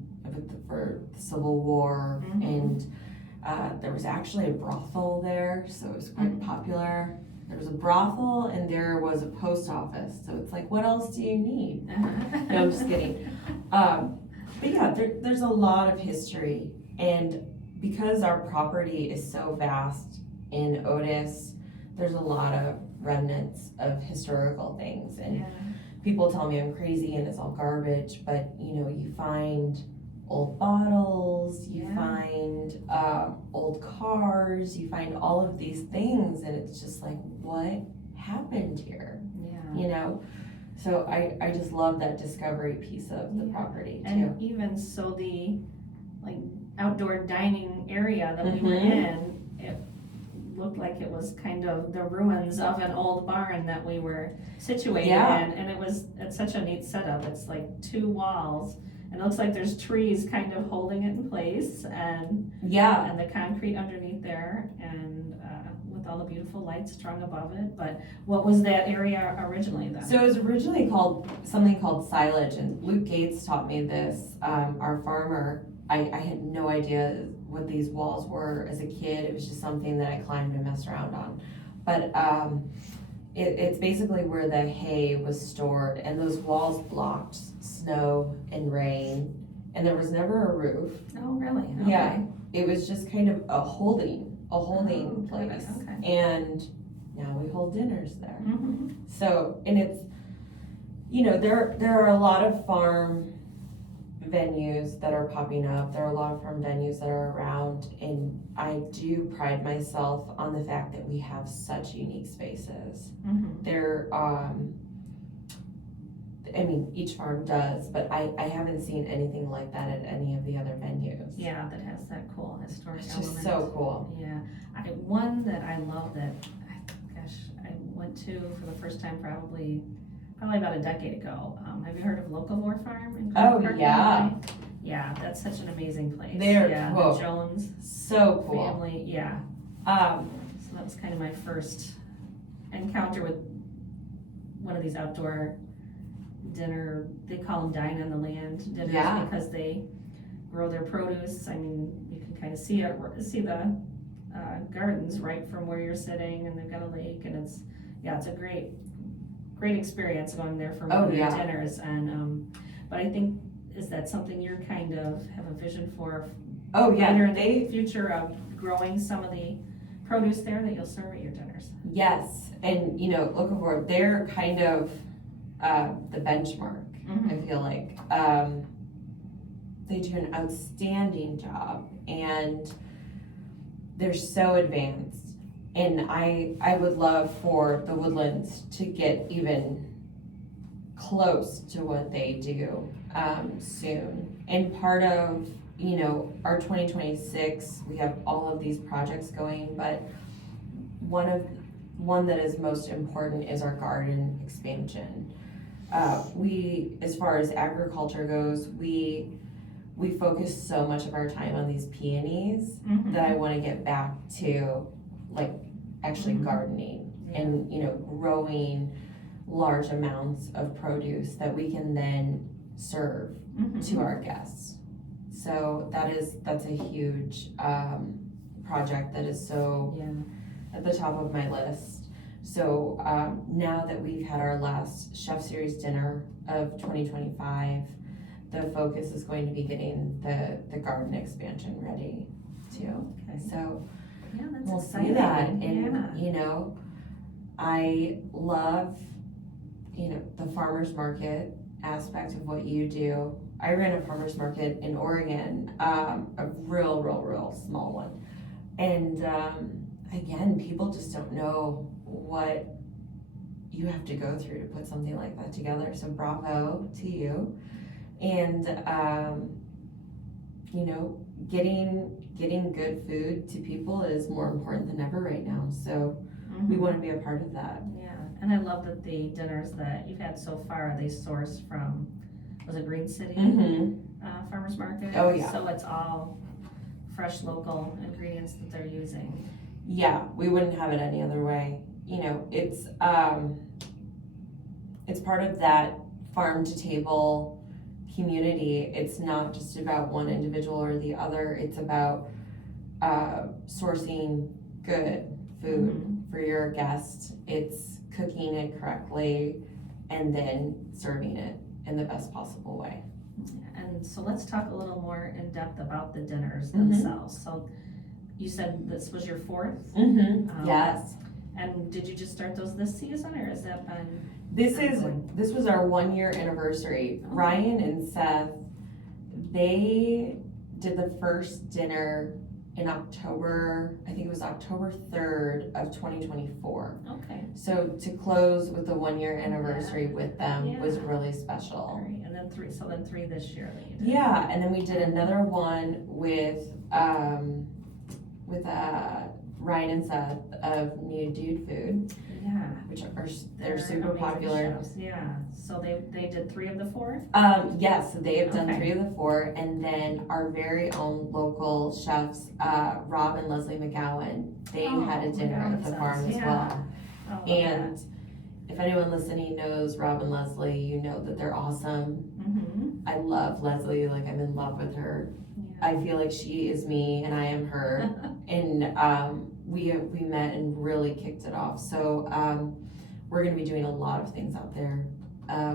for the Civil War, Mhm. and there was actually a brothel there, so it was quite popular. There was a brothel and there was a post office, so it's like, what else do you need? No, I'm just kidding. But yeah, there's a lot of history, and because our property is so vast in Otis, there's a lot of remnants of historical things, and Yeah. people tell me I'm crazy and it's all garbage, but you know, you find old bottles, you Yeah. find old cars, you find all of these things, and it's just like, what happened here? Yeah. You know? So I just love that discovery piece of the Yeah. property too. And even so, the like outdoor dining area that we were Mhm. in, it looked like it was kind of the ruins of an old barn that we were situated Yeah. in, and it's such a neat setup. It's like 2 walls, and it looks like there's trees kind of holding it in place, and Yeah. and the concrete underneath there, and with all the beautiful lights strung above it. But what was that area originally then? So it was originally called something called silage, and Luke Gates taught me this, our farmer. I had no idea what these walls were as a kid. It was just something that I climbed and messed around on. But it's basically where the hay was stored, and those walls blocked snow and rain, and there was never a roof. Oh, really? Okay. Yeah, it was just kind of a holding Oh, place. okay. And now we hold dinners there. Mhm. So, and it's, you know, there are a lot of farm venues that are popping up. There are a lot of farm venues that are around, and I do pride myself on the fact that we have such unique spaces. Mhm. They're, I mean, each farm does, but I haven't seen anything like that at any of the other venues. Yeah, that has that cool historic It's element. just so cool. Yeah, one that I love that, I went to for the first time probably about a decade ago. Have you heard of Locavore Farm in Oh, Park, yeah. Illinois? Yeah, that's such an amazing place. They're yeah, cool. The Jones So cool. family. Yeah. So that was kind of my first encounter with one of these outdoor dinner. They call them dine on the land dinners Yeah. because they grow their produce. I mean, you can kind of see the gardens right from where you're sitting, and they've got a lake, and it's a great experience going there for one Oh, of their yeah. dinners. And but I think, is that something you're kind of have a vision for Oh, later yeah. in the future of growing some of the produce there that you'll serve at your dinners? Yes. And, you know, Locavore, they're kind of the benchmark, Mhm. I feel like. They do an outstanding job, and they're so advanced. And I would love for the Woodlands to get even close to what they do soon. And part of, you know, our 2026, we have all of these projects going, but one that is most important is our garden expansion. We, as far as agriculture goes, we focus so much of our time on these peonies Mhm. that I want to get back to, like, actually Mhm. gardening Yeah. and, you know, growing large amounts of produce that we can then serve Mhm. to our guests. So that's a huge project that is so Yeah. at the top of my list. So now that we've had our last Chef Series dinner of 2025, the focus is going to be getting the garden expansion ready too. Okay. So Yeah, that's we'll exciting. see that. And, Yeah. you know, I love, you know, the farmer's market aspect of what you do. I ran a farmer's market in Oregon, a real small one. And again, people just don't know what you have to go through to put something like that together. So bravo to you. And you know, getting good food to people is more important than ever right now. So we want to be a part of that. Yeah, and I love that the dinners that you've had so far, they sourced from, was it Green City Farmers Market? Oh, yeah. So it's all fresh local ingredients that they're using. Yeah, we wouldn't have it any other way. You know, it's part of that farm to table community. It's not just about one individual or the other. It's about sourcing good food for your guests. It's cooking it correctly and then serving it in the best possible way. And so let's talk a little more in depth about the dinners themselves. So you said this was your fourth? Yes. And did you just start those this season, or has that been? This was our 1 year anniversary. Okay. Ryan and Seth, they did the first dinner in October, I think it was October 3rd of 2024. Okay. So to close with the 1 year anniversary with them was really special. All right. And then three this year that you did. Yeah, and then we did another one with Ryan and Seth of New Dude Food. Yeah. Which they're They're super amazing popular. chefs. Yeah. So they did 3 of the 4? Yes, so they have done Okay. 3 of the 4, and then our very own local chefs, Rob and Leslie McGowan, they had a dinner at the farm as well. Oh, And if anyone listening knows Rob and Leslie, you know that they're awesome. I love Leslie, like I'm in love with her. I feel like she is me and I am her. And we met and really kicked it off. So we're gonna be doing a lot of things out there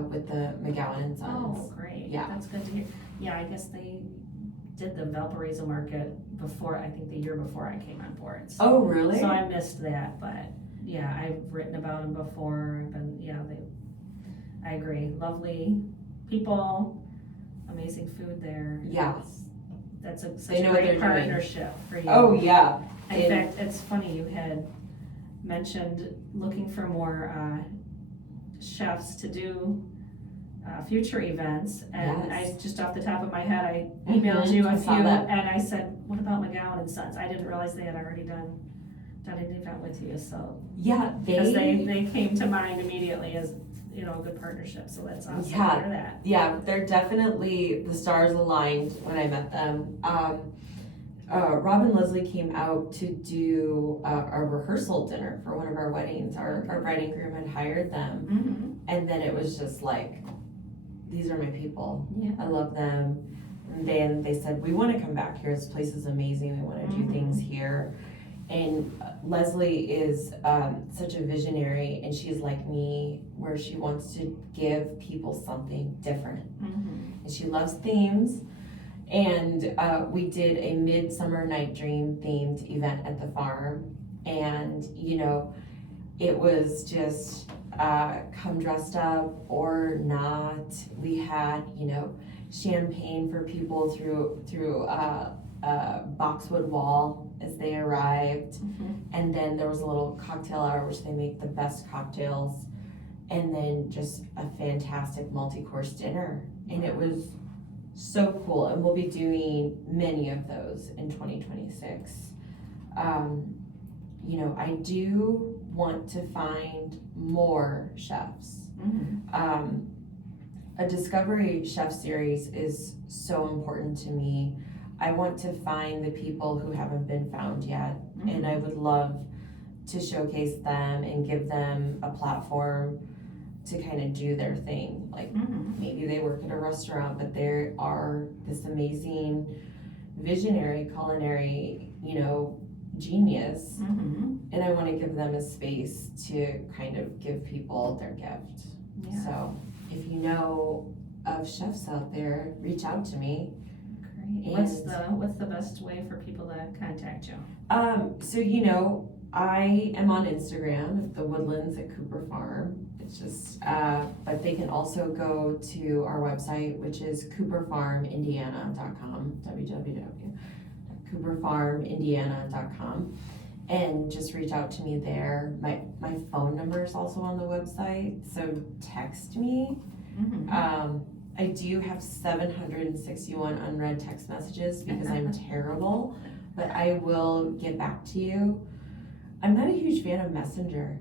with the McGowan and Sons. Oh, great. Yeah. That's good to hear. Yeah, I guess they did the Valparaiso market before, I think the year before I came on board. So, Oh, really? so I missed that, but yeah, I've written about them before. I agree. Lovely people, amazing food there. Yes. That's such They a know what great they're doing. partnership for you. Oh, yeah. In fact, it's funny, you had mentioned looking for more chefs to do future events, and Yes. I just off the top of my head, I emailed you I a saw few, that. and I said, "What about McGowan and Sons?" I didn't realize they had already done an event with you, so Yeah, because they came to mind immediately as a good partnership. So that's awesome to hear that. Yeah, they're definitely, the stars aligned when I met them. Rob and Leslie came out to do a rehearsal dinner for one of our weddings. Our bride and groom had hired them, and then it was just like, these are my people. Yeah. I love them. And then they said, we want to come back here. This place is amazing. We want to do things here. And Leslie is such a visionary, and she's like me, where she wants to give people something different. And she loves themes. And we did a Midsummer Night Dream themed event at the farm. And, it was just come dressed up or not. We had, champagne for people through a boxwood wall as they arrived. And then there was a little cocktail hour, which they make the best cocktails. And then just a fantastic multi-course dinner. And it was so cool. And we'll be doing many of those in 2026. I do want to find more chefs. A Discovery Chef series is so important to me. I want to find the people who haven't been found yet, and I would love to showcase them and give them a platform to kind of do their thing. Like maybe they work at a restaurant, but they are this amazing visionary culinary, genius. And I want to give them a space to kind of give people their gift. So if you know of chefs out there, reach out to me. What's the best way for people to contact you? So I am on Instagram, the Woodlands at Cooper Farm. It's just, but they can also go to our website, which is cooperfarmindiana.com, www.cooperfarmindiana.com, and just reach out to me there. My phone number is also on the website, so text me. Mm-hmm. I do have 761 unread text messages because I'm terrible, but I will get back to you. I'm not a huge fan of Messenger.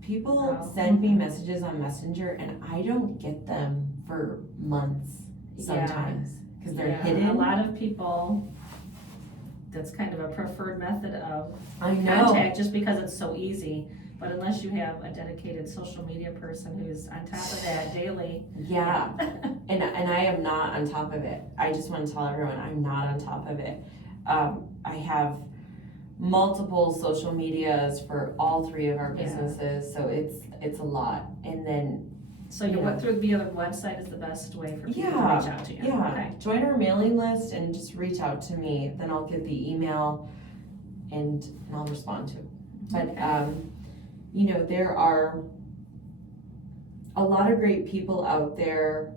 People send me messages on Messenger and I don't get them for months sometimes because they're hidden. A lot of people, that's kind of a preferred method of I know. contact just because it's so easy. But unless you have a dedicated social media person who's on top of that daily. Yeah, and I am not on top of it. I just want to tell everyone I'm not on top of it. I have multiple social medias for all three of our businesses, so it's a lot. And then so through the other website is the best way for people to reach out to you. Yeah, okay. Join our mailing list and just reach out to me. Then I'll get the email and I'll respond to it. But there are a lot of great people out there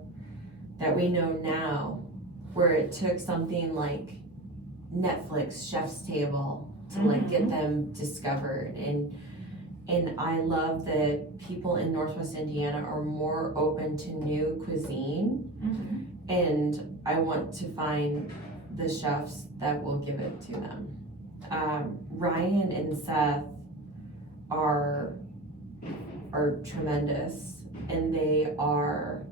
that we know now where it took something like Netflix, Chef's Table to get them discovered. And I love that people in Northwest Indiana are more open to new cuisine. And I want to find the chefs that will give it to them. Ryan and Seth are tremendous, and they are,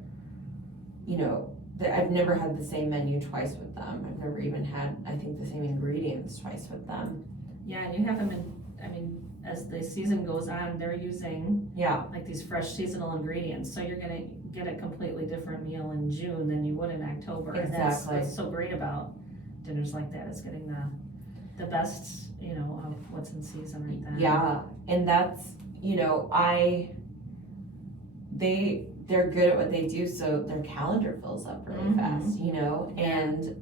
I've never had the same menu twice with them. I've never even had, I think, the same ingredients twice with them. Yeah, and you have them as the season goes on, they're using like these fresh seasonal ingredients, so you're gonna get a completely different meal in June than you would in October. Exactly. And that's what's so great about dinners like that, is getting the best, of what's in season right then. Yeah, and that's, they're good at what they do, so their calendar fills up really fast, and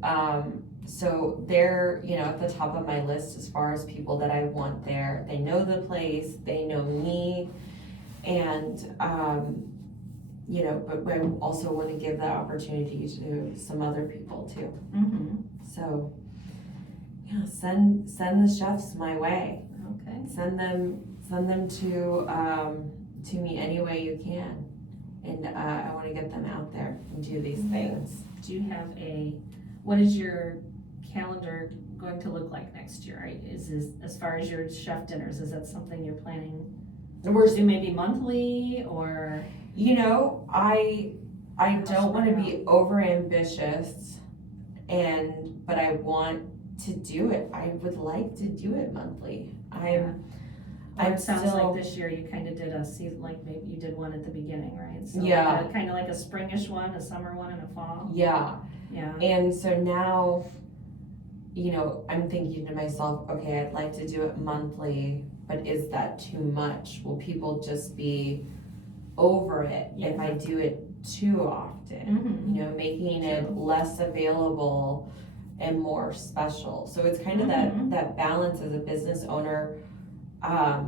so they're, at the top of my list as far as people that I want there. They know the place, they know me, and but I also want to give that opportunity to some other people too. So send the chefs my way. Okay. Send them to me any way you can, and I want to get them out there and do these things. Do you have what is your calendar going to look like next year? Is this, as far as your chef dinners, is that something you're planning to do maybe monthly, or? I don't want to be over ambitious, but I want to do it. I would like to do it monthly. It sounds like this year you kind of did a season, like maybe you did one at the beginning, right? So kind of like a springish one, a summer one, and a fall. Yeah. Yeah. And so now, I'm thinking to myself, okay, I'd like to do it monthly, but is that too much? Will people just be over it if I do it too often? Making it less available and more special. So it's kind of that balance as a business owner. I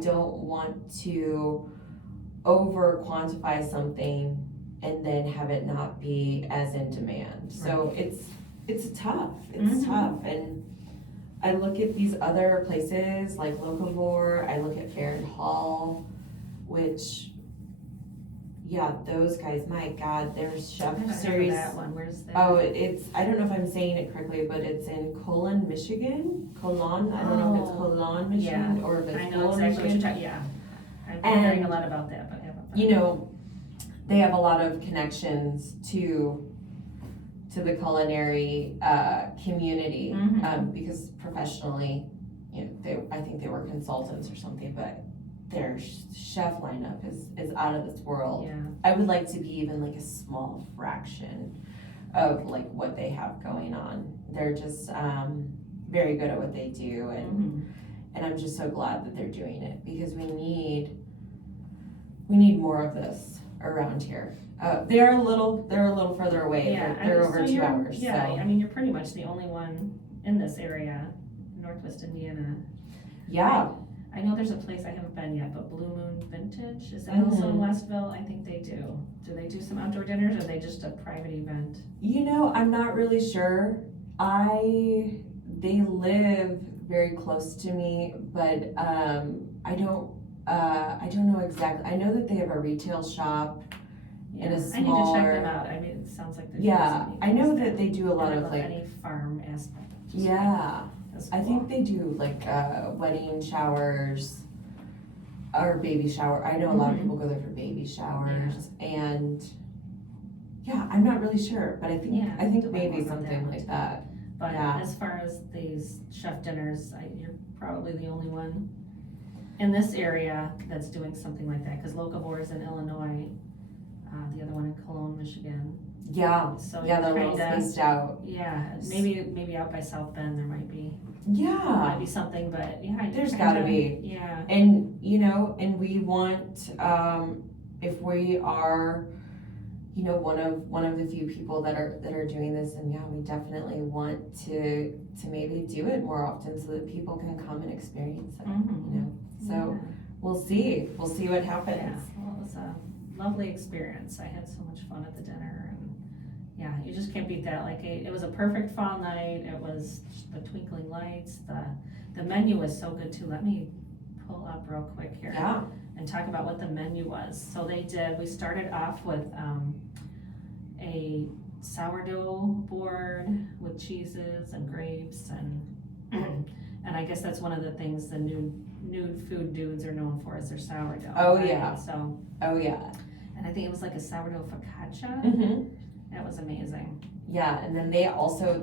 don't want to over quantify something and then have it not be as in demand. So it's tough. It's tough. And I look at these other places like Locavore, I look at Fair and Hall, which those guys, my God, their chef series. That one. Where's that? Oh, it's, I don't know if I'm saying it correctly, but it's in Colon, Michigan. I don't know if it's Colon, Michigan, or if it's I know Colon, exactly Michigan. what you're talking. I've been hearing a lot about that, but I haven't. They have a lot of connections to the culinary community, because professionally, I think they were consultants or something, but their chef lineup is out of this world. Yeah. I would like to be even like a small fraction of like what they have going on. They're just very good at what they do, and I'm just so glad that they're doing it, because we need more of this around here. They're a little further away. Yeah, They're so over 2 you're- hours. Yeah, So I mean, you're pretty much the only one in this area, Northwest Indiana. yeah. I know there's a place I haven't been yet, but Blue Moon Vintage, is that also in Westville? I think they do. Do they do some outdoor dinners, or are they just a private event? I'm not really sure. They live very close to me, but I don't know exactly. I know that they have a retail shop in a I need to check smaller. them out. I mean, it sounds like they're Yeah, doing I know something that they do a lot and I of love like. any farm aspect. Just Yeah, that's I cool. think they do like wedding showers or baby shower. I know a lot of people go there for baby showers, and yeah, I'm not really sure, but I think Yeah, I think to learn maybe more about something that like too. that. But Yeah. as far as these chef dinners, you're probably the only one in this area that's doing something like that, because Locavore in Illinois, the other one in Cologne, Michigan. Yeah, So yeah, they're a you're little kinda, spaced out. yeah, maybe out by South Bend there might be Yeah, something, but yeah, you're there's kinda- gotta be. Yeah, And and we want if we are one of the few people that are doing this, and yeah, we definitely want to maybe do it more often so that people can come and experience it. So we'll see what happens. yeah. Well, it was a lovely experience. I had so much fun at the dinner, and yeah, you just can't beat that. Like it was a perfect fall night. It was just the twinkling lights. The menu was so good too. Let me pull up real quick here. Yeah. And talk about what the menu was. So we started off with a sourdough board with cheeses and grapes and I guess that's one of the things the nude food dudes are known for is their sourdough. Oh, right? yeah. So. Oh yeah. And I think it was like a sourdough focaccia. Mm-hmm. That was amazing. Yeah, and then they also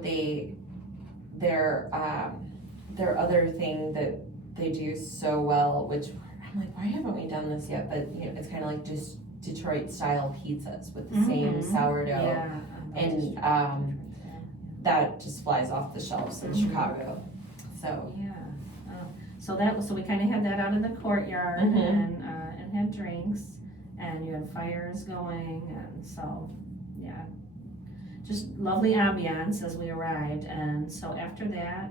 their other thing that they do so well, which I'm like, why haven't we done this yet? But it's kind of like just Detroit style pizzas with the same sourdough, Yeah. and that just flies off the shelves in Chicago. So yeah. So we kind of had that out in the courtyard and had drinks, and you had fires going, and so yeah, just lovely ambiance as we arrived. And so after that,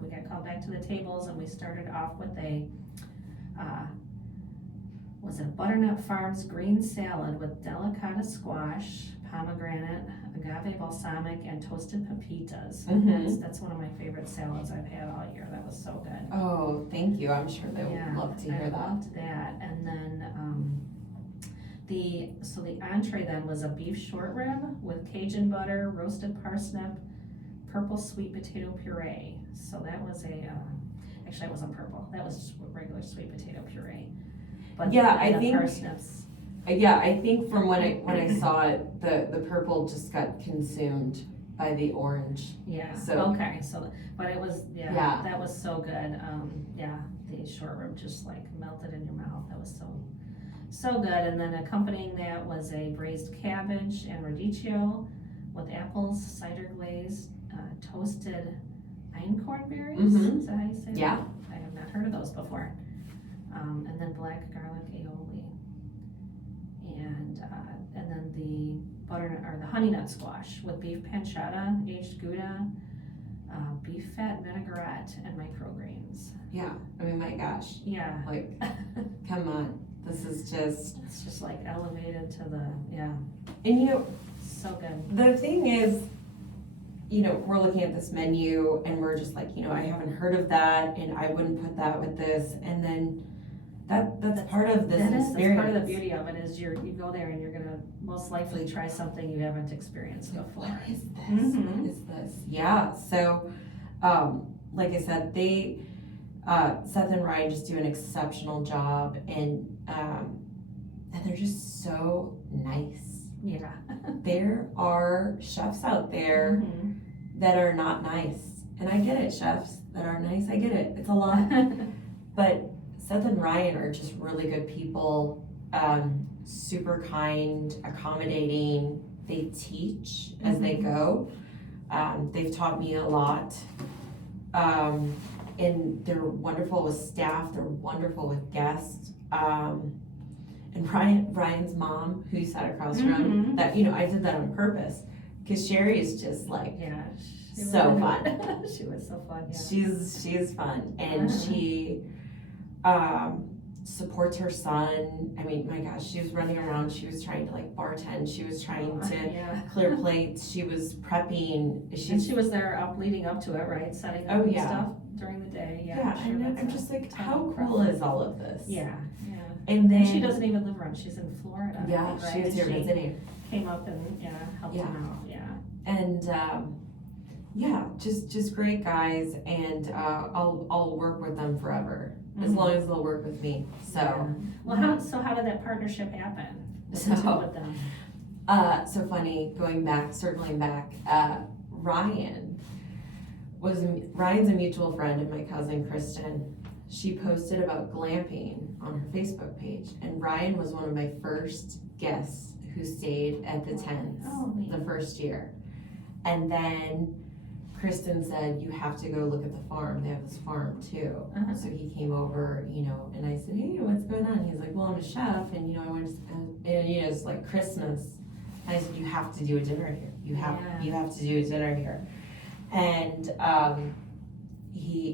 we got called back to the tables, and we started off with a was it Butternut Farms green salad with delicata squash, pomegranate, agave balsamic, and toasted pepitas. That's one of my favorite salads I've had all year. That was so good. Oh, thank you. I'm sure they would love to hear I that. loved that. And then the entree then was a beef short rib with Cajun butter, roasted parsnip, purple sweet potato puree. So that was actually it wasn't purple. That was just regular sweet potato puree. But Yeah, and I think- parsnips. Yeah, I think from when I saw it, the purple just got consumed by the orange. Yeah. So- Okay. So, but it was Yeah. that was so good. The short rib just like melted in your mouth. That was so good. And then accompanying that was a braised cabbage and radicchio with apples, cider glazed, toasted einkorn berries. Is that how you say it? Yeah. I have not heard of those before. And then black garlic aioli. And then the the honey nut squash with beef pancetta, aged Gouda, beef fat vinaigrette, and microgreens. Yeah, I mean, my gosh, Yeah. like, come on, this is just. It's just like elevated to And so good. the thing is, we're looking at this menu and we're just like, I haven't heard of that, and I wouldn't put that with this, and then that's part of this experience. That's part of the beauty of it is you go there and you're gonna most likely try something you haven't experienced before. What is this? What is this? Yeah. So, like I said, they Seth and Ryan just do an exceptional job, and they're just so nice. Yeah. There are chefs out there that are not nice, and I get it. Chefs that are nice, I get it. It's a lot, but Seth and Ryan are just really good people, super kind, accommodating. They teach as they go. They've taught me a lot. And they're wonderful with staff, they're wonderful with guests. And Ryan's mom, who sat across from, that, I did that on purpose. Because Sherry is just like, Yeah. so fun. She was so fun, yeah. She's fun. And she supports her son. I mean, my gosh, she was running around. She was trying to like bartend. She was trying to clear plates. She was prepping. And she was there leading up to it, right? Setting up stuff during the day. Yeah, sure, and I'm just like, how cool is all of this? Yeah. And then she doesn't even live around. She's in Florida. Yeah, right? she was here visiting. Came up and helped him out. Yeah. And just great guys, and I'll work with them forever as long as they'll work with me. So well, how did that partnership happen? With them? So funny. Circling back. Ryan's a mutual friend of my cousin Kristen. She posted about glamping on her Facebook page, and Ryan was one of my first guests who stayed at the tent the first year. And then Kristen said, you have to go look at the farm. They have this farm too. So he came over, and I said, hey, what's going on? He's like, well, I'm a chef, and I want to, it's like Christmas. And I said, you have to do a dinner here. You have to do a dinner here. And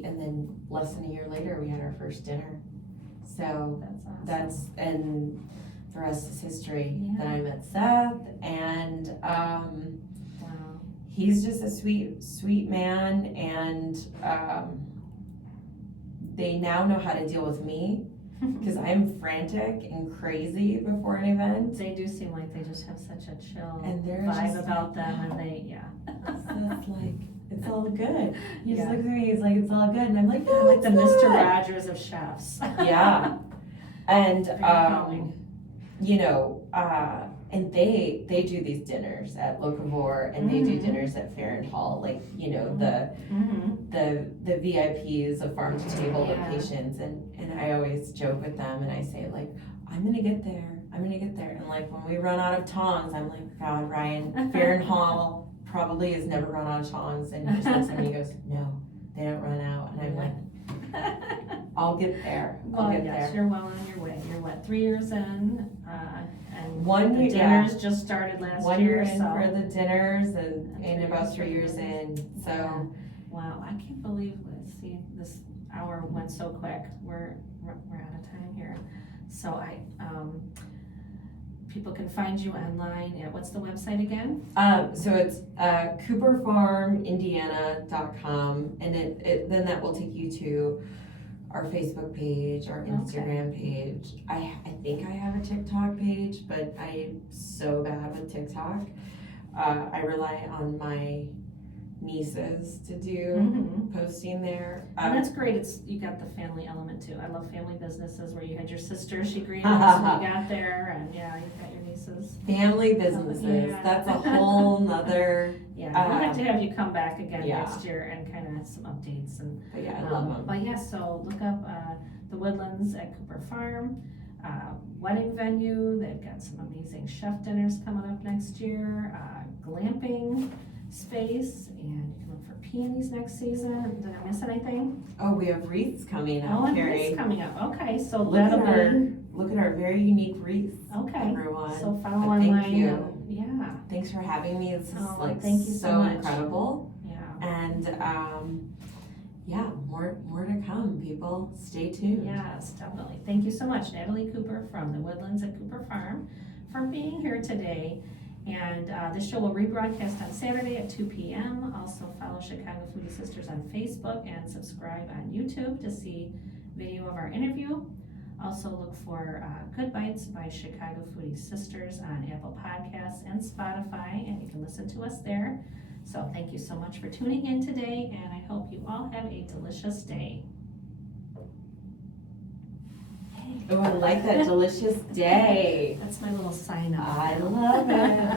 and then less than a year later, we had our first dinner. So that's awesome. And the rest is history. Then I met Seth, and he's just a sweet man, and they now know how to deal with me because I'm frantic and crazy before an event. They do seem like they just have such a chill and vibe about them, and they Seth's like, it's all good. He just looks at me, he's like, it's all good, and I'm like, no, like the Mr. Rogers of chefs. Yeah. And and they do these dinners at Locavore, and they do dinners at Fair and Hall, like the VIPs of farm to table locations, and I always joke with them, and I say like, I'm gonna get there, and like when we run out of tongs, I'm like, God, Ryan, Fair and Hall probably has never run out of tongs, and he just looks at me and he goes, no, they don't run out, and I'm like, I'll get there. You're well on your way. You're what, 3 years in? And the dinners just started last year. 1 year in for the dinners, and about 3 years in. So wow, I can't believe this hour went so quick. We're out of time here. So people can find you online at, what's the website again? So it's cooperfarmindiana.com, and then that will take you to our Facebook page, our Instagram page. I think I have a TikTok page, but I'm so bad with TikTok. I rely on my nieces to do posting there. And that's great. You got the family element too. I love family businesses where you had your sister, she greeted us when you got there, and you've got your nieces. Family businesses, that's a whole nother. We'll have to have you come back again next year and kind of some updates. But I love them. But so look up the Woodlands at Cooper Farm. Wedding venue, they've got some amazing chef dinners coming up next year. Glamping space, and you can look for peonies next season. Did I miss anything? Oh, we have wreaths coming up, Carrie. Wreaths coming up. Okay, so look at our very unique wreaths. Okay, everyone. So follow online. Thank you. Thanks for having me. This is thank you so much. Incredible. And more to come, people. Stay tuned. Yes, definitely. Thank you so much, Natalie Cooper from the Woodlands at Cooper Farm, for being here today. And this show will rebroadcast on Saturday at 2 p.m. Also follow Chicago Foodie Sisters on Facebook and subscribe on YouTube to see video of our interview. Also look for Good Bites by Chicago Foodie Sisters on Apple Podcasts and Spotify, and you can listen to us there. So thank you so much for tuning in today, and I hope you all have a delicious day. Oh, I like that. Delicious day. That's my little sign up. I love it.